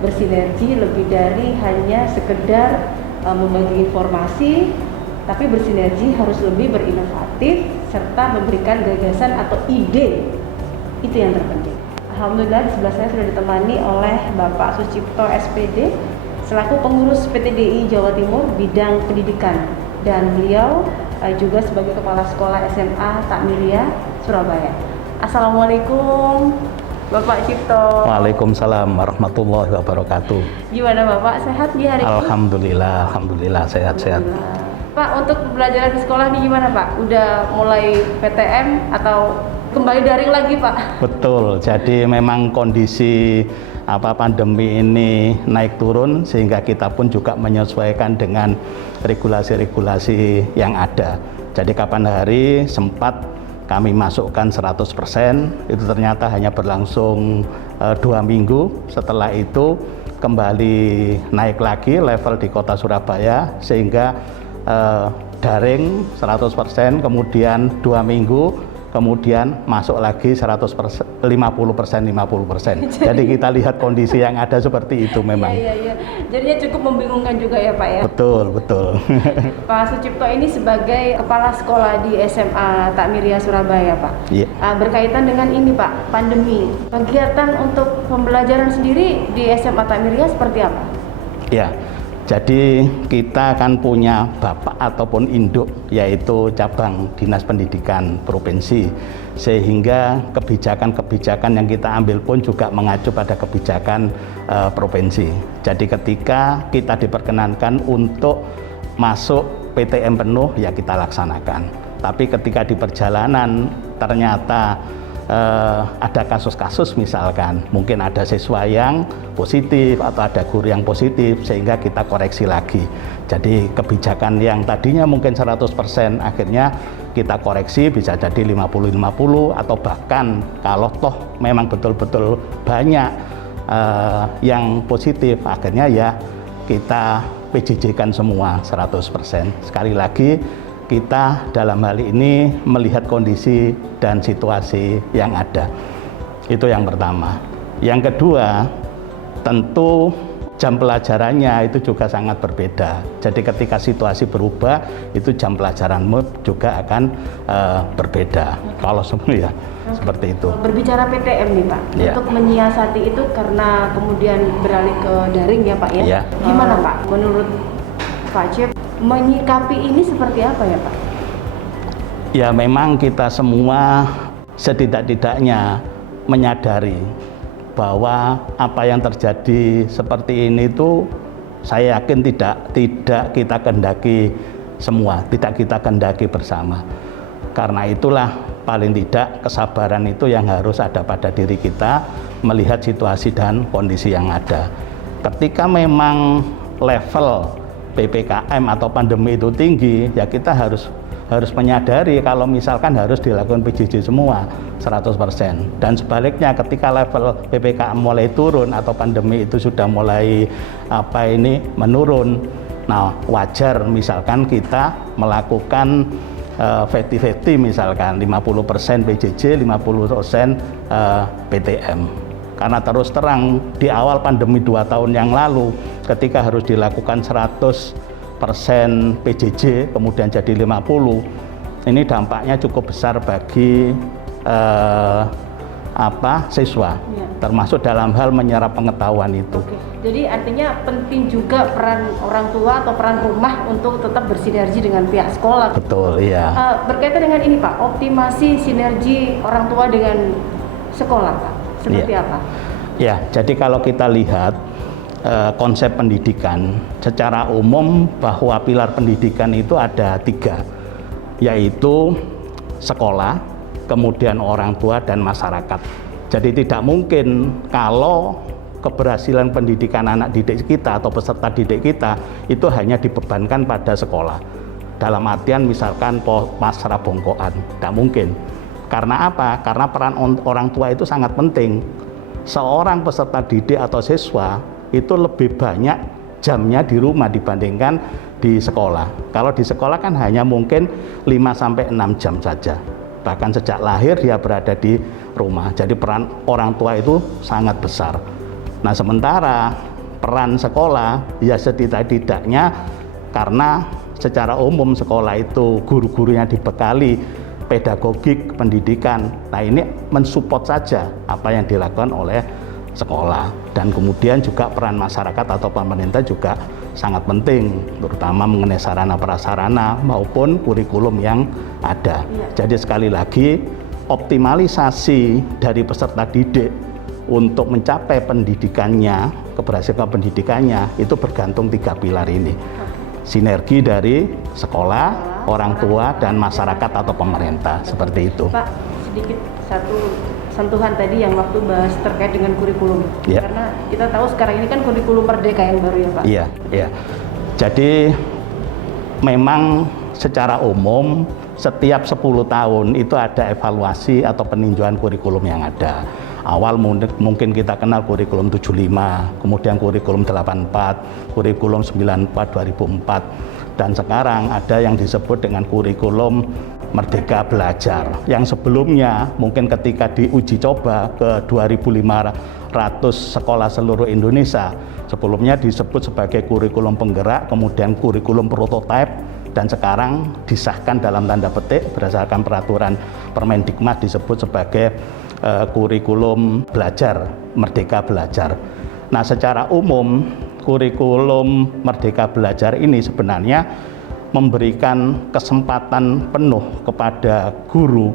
bersinergi lebih dari hanya sekedar membagi informasi, tapi bersinergi harus lebih berinovatif serta memberikan gagasan atau ide. Itu yang terpenting. Alhamdulillah di sebelah saya sudah ditemani oleh Bapak Sucipto SPD selaku pengurus PTDI Jawa Timur bidang pendidikan, dan beliau juga sebagai Kepala Sekolah SMA Takmiriyah Surabaya. Assalamualaikum Bapak Cipto. Waalaikumsalam warahmatullahi wabarakatuh. Gimana Bapak, sehat di hari ini? Alhamdulillah sehat-sehat. Pak, untuk pembelajaran di sekolah ini gimana Pak? Udah mulai PTM atau kembali daring lagi Pak? Betul, jadi memang kondisi pandemi ini naik turun sehingga kita pun juga menyesuaikan dengan regulasi-regulasi yang ada. Jadi kapan hari sempat kami masukkan 100%, itu ternyata hanya berlangsung 2 minggu. Setelah itu kembali naik lagi level di kota Surabaya sehingga daring 100%, kemudian 2 minggu, kemudian masuk lagi 100%, 50%. Jadi kita lihat kondisi yang ada seperti itu memang. Iya. Jadinya cukup membingungkan juga ya Pak ya? Betul. Pak Sucipto ini sebagai Kepala Sekolah di SMA Takmiriyah Surabaya Pak. Iya. Berkaitan dengan ini Pak, pandemi. Kegiatan untuk pembelajaran sendiri di SMA Takmiriyah seperti apa? Ya. Jadi kita kan punya bapak ataupun induk, yaitu cabang Dinas Pendidikan Provinsi, sehingga kebijakan-kebijakan yang kita ambil pun juga mengacu pada kebijakan provinsi. Jadi ketika kita diperkenankan untuk masuk PTM penuh, ya kita laksanakan. Tapi ketika di perjalanan ternyata ada kasus-kasus, misalkan mungkin ada siswa yang positif atau ada guru yang positif, sehingga kita koreksi lagi. Jadi kebijakan yang tadinya mungkin 100% akhirnya kita koreksi bisa jadi 50-50, atau bahkan kalau toh memang betul-betul banyak yang positif, akhirnya ya kita PJJ-kan semua 100%. Sekali lagi kita dalam hal ini melihat kondisi dan situasi yang ada. Itu yang pertama. Yang kedua, tentu jam pelajarannya itu juga sangat berbeda. Jadi ketika situasi berubah, itu jam pelajaranmu juga akan berbeda. Kalau semua ya seperti itu. Berbicara PTM nih Pak, Ya. Untuk menyiasati itu karena kemudian beralih ke daring ya Pak ya. Ya. Gimana Pak? Menurut Pak Cip, menyikapi ini seperti apa ya Pak? Ya memang kita semua setidak-tidaknya menyadari bahwa apa yang terjadi seperti ini itu saya yakin tidak kita kehendaki semua, tidak kita kehendaki bersama. Karena itulah paling tidak kesabaran itu yang harus ada pada diri kita melihat situasi dan kondisi yang ada. Ketika memang level PPKM atau pandemi itu tinggi, ya kita harus menyadari kalau misalkan harus dilakukan PJJ semua 100%. Dan sebaliknya ketika level PPKM mulai turun atau pandemi itu sudah mulai menurun, nah wajar misalkan kita melakukan feti-feti, misalkan 50% PJJ, 50% PTM. Karena terus terang di awal pandemi 2 tahun yang lalu ketika harus dilakukan 100% PJJ kemudian jadi 50, ini dampaknya cukup besar bagi siswa, ya. Termasuk dalam hal menyerap pengetahuan itu. Oke. Jadi artinya penting juga peran orang tua atau peran rumah untuk tetap bersinergi dengan pihak sekolah. Betul, iya. Berkaitan dengan ini Pak, optimasi sinergi orang tua dengan sekolah Pak, seperti apa? Ya, jadi kalau kita lihat konsep pendidikan secara umum bahwa pilar pendidikan itu ada 3, yaitu sekolah, kemudian orang tua dan masyarakat. Jadi tidak mungkin kalau keberhasilan pendidikan anak didik kita atau peserta didik kita itu hanya dibebankan pada sekolah. Dalam artian misalkan pasrah bongkoan, tidak mungkin. Karena apa? Karena peran orang tua itu sangat penting. Seorang peserta didik atau siswa itu lebih banyak jamnya di rumah dibandingkan di sekolah. Kalau di sekolah kan hanya mungkin 5-6 jam saja. Bahkan sejak lahir dia berada di rumah. Jadi peran orang tua itu sangat besar. Nah sementara peran sekolah ya setidak-tidaknya, karena secara umum sekolah itu guru-gurunya dibekali pedagogik pendidikan. Nah, ini mensupport saja apa yang dilakukan oleh sekolah. Dan kemudian juga peran masyarakat atau pemerintah juga sangat penting, terutama mengenai sarana prasarana maupun kurikulum yang ada. Jadi sekali lagi, optimalisasi dari peserta didik untuk mencapai pendidikannya, keberhasilan pendidikannya itu bergantung 3 pilar ini. Sinergi dari sekolah, orang tua, dan masyarakat atau pemerintah, seperti itu. Pak, sedikit satu sentuhan tadi yang waktu bahas terkait dengan kurikulum. Ya. Karena kita tahu sekarang ini kan kurikulum merdeka yang baru ya Pak. Iya, iya. Jadi memang secara umum setiap 10 tahun itu ada evaluasi atau peninjauan kurikulum yang ada. Awal mungkin kita kenal kurikulum 75, kemudian kurikulum 84, kurikulum 94 2004, dan sekarang ada yang disebut dengan kurikulum Merdeka Belajar. Yang sebelumnya mungkin ketika diuji coba ke 2.500 sekolah seluruh Indonesia, sebelumnya disebut sebagai kurikulum penggerak, kemudian kurikulum prototipe, dan sekarang disahkan dalam tanda petik berdasarkan peraturan Permendikbud disebut sebagai kurikulum belajar, Merdeka Belajar. Nah, secara umum kurikulum Merdeka Belajar ini sebenarnya memberikan kesempatan penuh kepada guru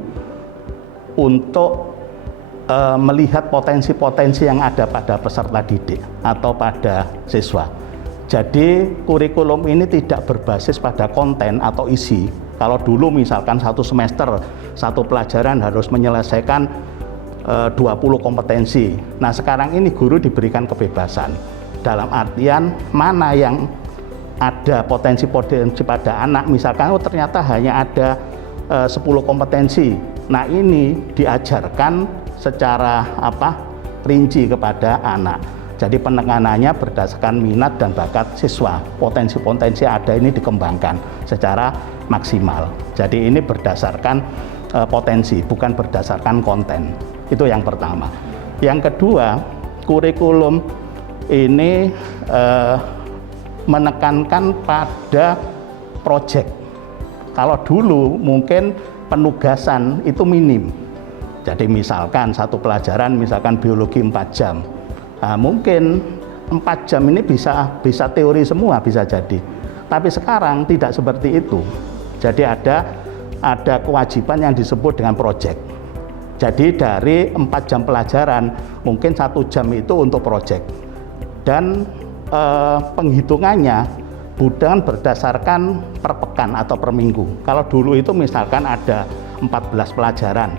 untuk melihat potensi-potensi yang ada pada peserta didik atau pada siswa. Jadi kurikulum ini tidak berbasis pada konten atau isi. Kalau dulu misalkan satu semester, satu pelajaran harus menyelesaikan 20 kompetensi. Nah, sekarang ini guru diberikan kebebasan. Dalam artian mana yang ada potensi-potensi pada anak, misalkan ternyata hanya ada 10 kompetensi. Nah, ini diajarkan secara rinci kepada anak. Jadi penekanannya berdasarkan minat dan bakat siswa. Potensi-potensi ada ini dikembangkan secara maksimal. Jadi ini berdasarkan potensi, bukan berdasarkan konten. Itu yang pertama. Yang kedua, kurikulum ini menekankan pada proyek. Kalau dulu mungkin penugasan itu minim. Jadi misalkan satu pelajaran, misalkan biologi 4 jam. Nah, mungkin 4 jam ini bisa teori semua, bisa jadi. Tapi sekarang tidak seperti itu. Jadi ada kewajiban yang disebut dengan proyek. Jadi dari 4 jam pelajaran, mungkin 1 jam itu untuk proyek. Dan penghitungannya bukan berdasarkan per pekan atau per minggu. Kalau dulu itu misalkan ada 14 pelajaran.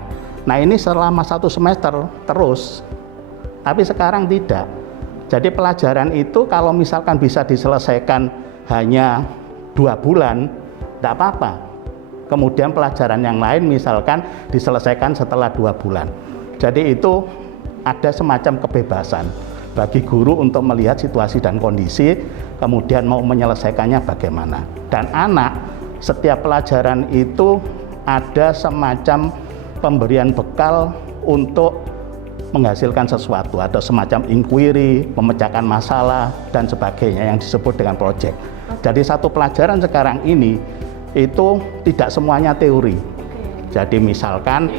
Nah, ini selama 1 semester terus. Tapi sekarang tidak. Jadi pelajaran itu kalau misalkan bisa diselesaikan hanya 2 bulan, tidak apa-apa. Kemudian pelajaran yang lain misalkan diselesaikan setelah 2 bulan. Jadi itu ada semacam kebebasan bagi guru untuk melihat situasi dan kondisi, kemudian mau menyelesaikannya bagaimana. Dan anak, setiap pelajaran itu ada semacam pemberian bekal untuk menghasilkan sesuatu, ada semacam inquiry, memecahkan masalah, dan sebagainya yang disebut dengan proyek. Jadi satu pelajaran sekarang ini itu tidak semuanya teori. Jadi misalkan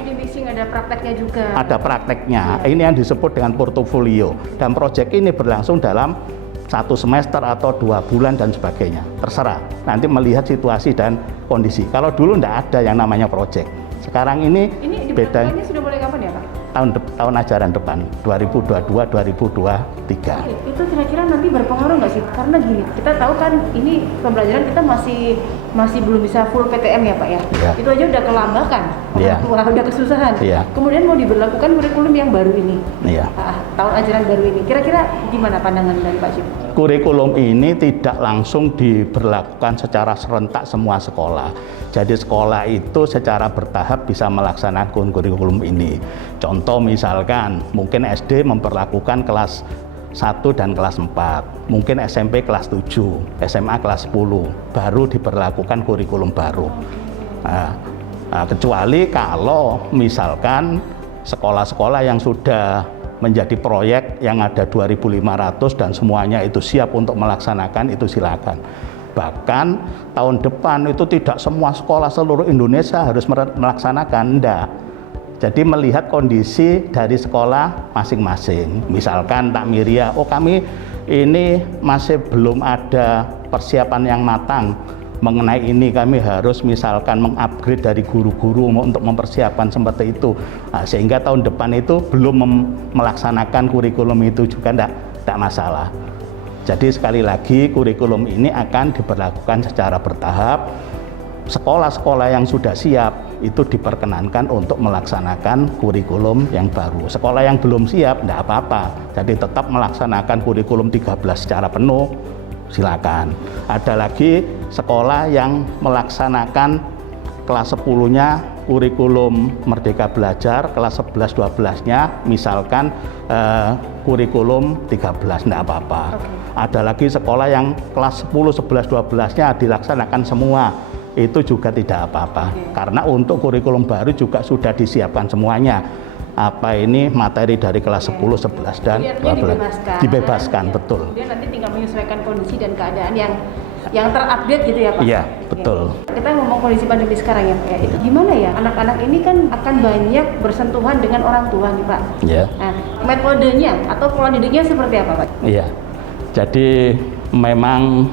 ada prakteknya juga. Ada prakteknya. Ini yang disebut dengan portofolio. Dan proyek ini berlangsung dalam 1 semester atau 2 bulan dan sebagainya. Terserah. Nanti melihat situasi dan kondisi. Kalau dulu tidak ada yang namanya proyek. Sekarang ini beda. Ini sudah mulai kapan ya Pak? Tahun ajaran depan 2022-2023. Itu kira-kira nanti berpengaruh nggak sih? Karena gini, kita tahu kan ini pembelajaran kita masih belum bisa full PTM ya Pak ya. Itu aja udah kelambakan, orang tua udah kesusahan. Kemudian mau diberlakukan kurikulum yang baru ini, tahun ajaran baru ini. Kira-kira gimana pandangan dari Pak Cip? Kurikulum ini tidak langsung diberlakukan secara serentak semua sekolah. Jadi sekolah itu secara bertahap bisa melaksanakan kurikulum ini. Contoh misalkan mungkin SD memperlakukan kelas 1 dan kelas 4, mungkin SMP kelas 7, SMA kelas 10, baru diberlakukan kurikulum baru. Kecuali kalau misalkan sekolah-sekolah yang sudah menjadi proyek yang ada 2.500 dan semuanya itu siap untuk melaksanakan, itu silakan. Bahkan tahun depan itu tidak semua sekolah seluruh Indonesia harus melaksanakan, enggak. Jadi melihat kondisi dari sekolah masing-masing. Misalkan takmiria, oh kami ini masih belum ada persiapan yang matang mengenai ini, kami harus misalkan mengupgrade dari guru-guru untuk mempersiapkan seperti itu. Nah, sehingga tahun depan itu belum melaksanakan kurikulum itu juga tidak masalah. Jadi sekali lagi kurikulum ini akan diberlakukan secara bertahap. Sekolah-sekolah yang sudah siap itu diperkenankan untuk melaksanakan kurikulum yang baru. Sekolah yang belum siap tidak apa-apa, jadi tetap melaksanakan kurikulum 13 secara penuh, silakan. Ada lagi sekolah yang melaksanakan kelas 10-nya kurikulum Merdeka Belajar, kelas 11-12-nya misalkan kurikulum 13, tidak apa-apa. Ada lagi sekolah yang kelas 10, 11, 12-nya dilaksanakan semua, itu juga tidak apa-apa. Karena untuk kurikulum baru juga sudah disiapkan semuanya. Apa ini materi dari kelas 10, 11 dan 12 dibebaskan, betul. Kemudian nanti tinggal menyesuaikan kondisi dan keadaan yang terupdate gitu ya Pak? Iya, betul. Kita ngomong kondisi pandemi sekarang ya Pak ya, itu gimana ya? Anak-anak ini kan akan banyak bersentuhan dengan orang tua nih Pak. Iya. Nah, metodenya atau pola didiknya seperti apa Pak? Iya, jadi memang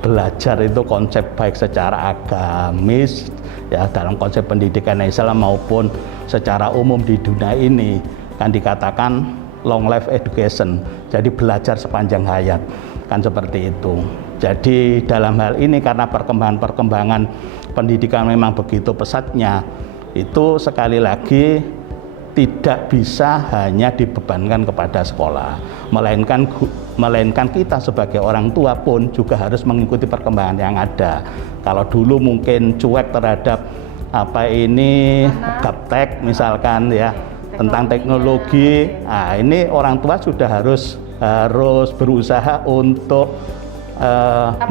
belajar itu konsep baik secara agamis ya dalam konsep pendidikan Islam maupun secara umum di dunia ini kan dikatakan long life education, jadi belajar sepanjang hayat kan seperti itu. Jadi dalam hal ini karena perkembangan pendidikan memang begitu pesatnya, itu sekali lagi tidak bisa hanya dibebankan kepada sekolah, melainkan kita sebagai orang tua pun juga harus mengikuti perkembangan yang ada. Kalau dulu mungkin cuek terhadap apa ini gaptek misalkan ya tentang teknologi, nah ini orang tua sudah harus berusaha untuk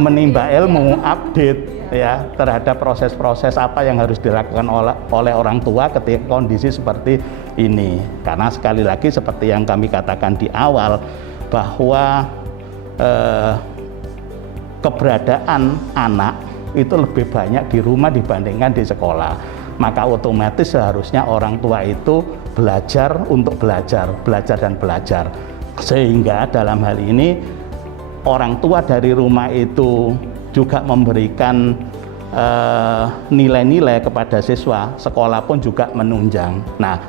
menimba ilmu, update ya terhadap proses-proses apa yang harus dilakukan oleh orang tua ketika kondisi seperti ini. Karena sekali lagi seperti yang kami katakan di awal bahwa keberadaan anak itu lebih banyak di rumah dibandingkan di sekolah. Maka otomatis seharusnya orang tua itu belajar untuk belajar dan belajar. Sehingga dalam hal ini orang tua dari rumah itu juga memberikan nilai-nilai kepada siswa, sekolah pun juga menunjang. Nah,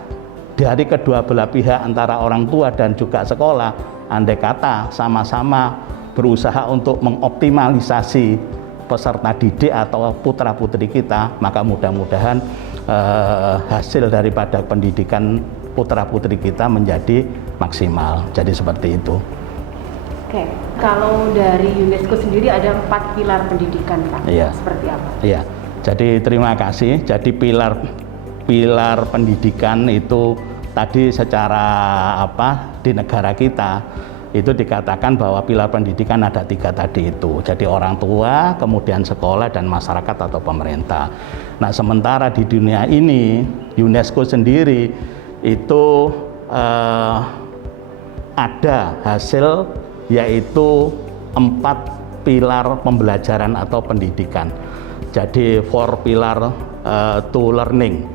dari kedua belah pihak antara orang tua dan juga sekolah, andai kata sama-sama berusaha untuk mengoptimalisasi peserta didik atau putra-putri kita, maka mudah-mudahan hasil daripada pendidikan putra-putri kita menjadi maksimal. Jadi seperti itu. Oke, kalau dari UNESCO sendiri ada 4 pilar pendidikan Pak, iya. Seperti apa? Iya, jadi terima kasih. Jadi pilar pendidikan itu tadi secara di negara kita itu dikatakan bahwa pilar pendidikan ada 3 tadi itu. Jadi orang tua, kemudian sekolah dan masyarakat atau pemerintah. Nah sementara di dunia ini UNESCO sendiri itu ada hasil yaitu 4 pilar pembelajaran atau pendidikan. Jadi 4 pilar to learning.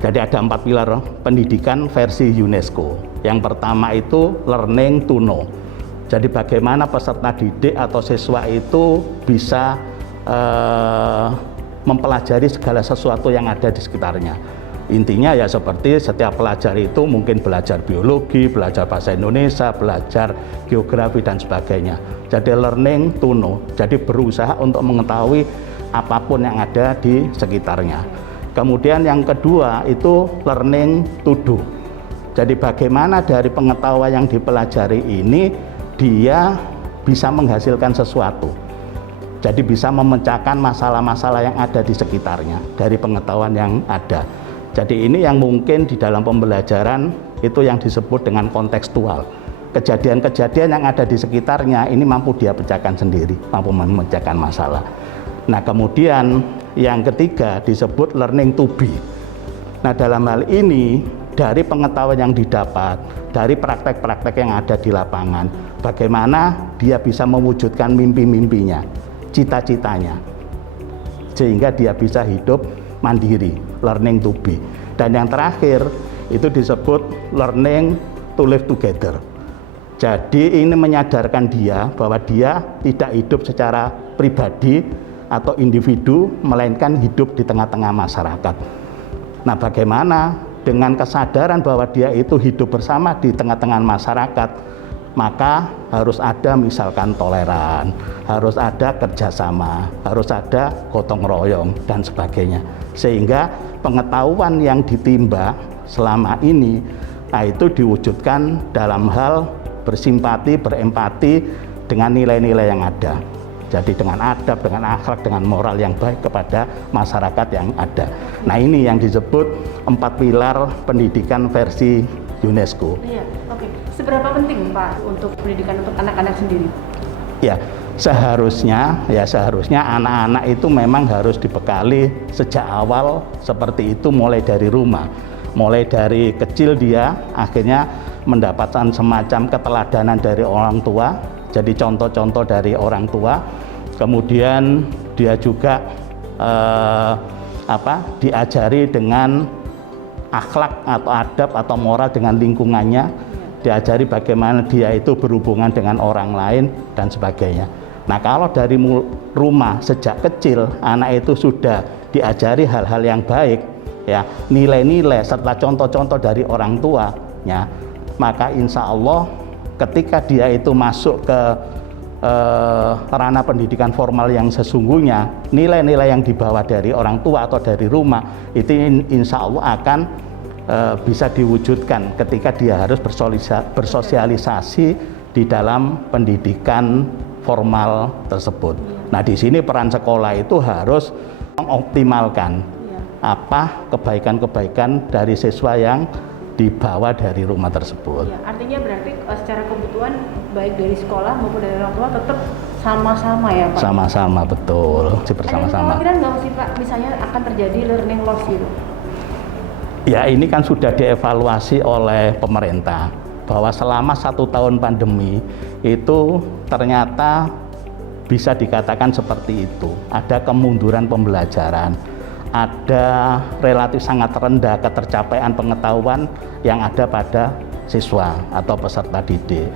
Jadi ada 4 pilar pendidikan versi UNESCO. Yang pertama itu learning to know. Jadi bagaimana peserta didik atau siswa itu bisa mempelajari segala sesuatu yang ada di sekitarnya. Intinya ya seperti setiap pelajar itu mungkin belajar biologi, belajar bahasa Indonesia, belajar geografi dan sebagainya. Jadi learning to know, jadi berusaha untuk mengetahui apapun yang ada di sekitarnya. Kemudian yang kedua itu learning to do. Jadi bagaimana dari pengetahuan yang dipelajari ini dia bisa menghasilkan sesuatu. Jadi bisa memecahkan masalah-masalah yang ada di sekitarnya dari pengetahuan yang ada. Jadi ini yang mungkin di dalam pembelajaran itu yang disebut dengan kontekstual. Kejadian-kejadian yang ada di sekitarnya ini mampu dia pecahkan sendiri, mampu memecahkan masalah. Nah kemudian yang ketiga disebut learning to be. Nah dalam hal ini dari pengetahuan yang didapat dari praktek-praktek yang ada di lapangan. Bagaimana dia bisa mewujudkan mimpi-mimpinya, cita-citanya, sehingga dia bisa hidup mandiri, learning to be. Dan yang terakhir itu disebut learning to live together. Jadi ini menyadarkan dia bahwa dia tidak hidup secara pribadi atau individu, melainkan hidup di tengah-tengah masyarakat. Nah, bagaimana dengan kesadaran bahwa dia itu hidup bersama di tengah-tengah masyarakat, maka harus ada misalkan toleran, harus ada kerjasama, harus ada gotong royong dan sebagainya. Sehingga pengetahuan yang ditimba selama ini, nah itu diwujudkan dalam hal bersimpati, berempati dengan nilai-nilai yang ada. Jadi dengan adab, dengan akhlak, dengan moral yang baik kepada masyarakat yang ada. Nah, ini yang disebut 4 pilar pendidikan versi UNESCO. Iya, oke. Seberapa penting Pak untuk pendidikan untuk anak-anak sendiri? Ya, seharusnya anak-anak itu memang harus dibekali sejak awal seperti itu, mulai dari rumah. Mulai dari kecil dia akhirnya mendapatkan semacam keteladanan dari orang tua. Jadi contoh-contoh dari orang tua, kemudian dia juga diajari dengan akhlak atau adab atau moral dengan lingkungannya, diajari bagaimana dia itu berhubungan dengan orang lain dan sebagainya. Nah, kalau dari rumah sejak kecil anak itu sudah diajari hal-hal yang baik, ya, nilai-nilai serta contoh-contoh dari orang tuanya, maka insya Allah ketika dia itu masuk ke ranah pendidikan formal yang sesungguhnya, nilai-nilai yang dibawa dari orang tua atau dari rumah itu insya Allah akan bisa diwujudkan ketika dia harus bersosialisasi di dalam pendidikan formal tersebut. Nah, di sini peran sekolah itu harus mengoptimalkan apa kebaikan-kebaikan dari siswa yang dibawa dari rumah tersebut. Ya, artinya berarti secara kebutuhan baik dari sekolah maupun dari orang tua tetap sama-sama ya Pak? Sama-sama, betul. Bersama-sama. Ada kekhawatiran nggak sih Pak, misalnya akan terjadi learning loss gitu? Ya, ini kan sudah dievaluasi oleh pemerintah bahwa selama 1 tahun pandemi itu ternyata bisa dikatakan seperti itu. Ada kemunduran pembelajaran, ada relatif sangat rendah ketercapaian pengetahuan yang ada pada siswa atau peserta didik,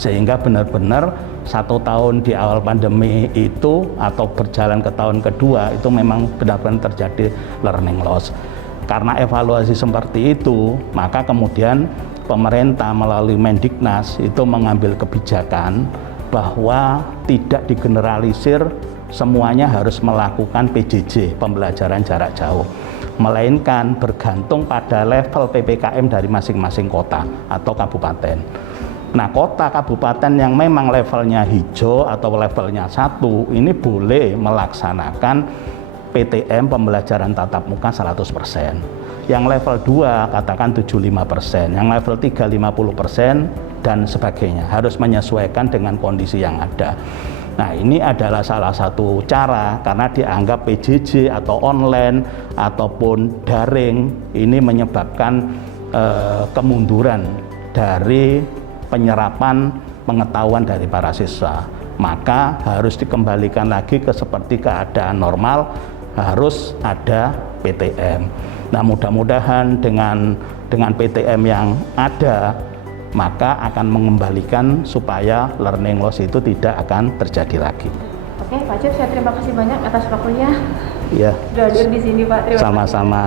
sehingga benar-benar 1 tahun di awal pandemi itu atau berjalan ke tahun kedua itu memang benar-benar terjadi learning loss. Karena evaluasi seperti itu, maka kemudian pemerintah melalui Mendiknas itu mengambil kebijakan bahwa tidak digeneralisir semuanya harus melakukan PJJ, pembelajaran jarak jauh, melainkan bergantung pada level PPKM dari masing-masing kota atau kabupaten. Nah, kota kabupaten yang memang levelnya hijau atau levelnya 1 ini boleh melaksanakan PTM, pembelajaran tatap muka 100%. Yang level 2 katakan 75%, yang level 3 50% dan sebagainya. Harus menyesuaikan dengan kondisi yang ada. Nah, ini adalah salah satu cara karena dianggap PJJ atau online ataupun daring ini menyebabkan kemunduran dari penyerapan pengetahuan dari para siswa. Maka harus dikembalikan lagi ke seperti keadaan normal, harus ada PTM. Nah, mudah-mudahan dengan PTM yang ada, maka akan mengembalikan supaya learning loss itu tidak akan terjadi lagi. Oke, Pak Cip, saya terima kasih banyak atas waktunya. Iya. Sudah hadir di sini, Pak. Terima kasih. Sama-sama.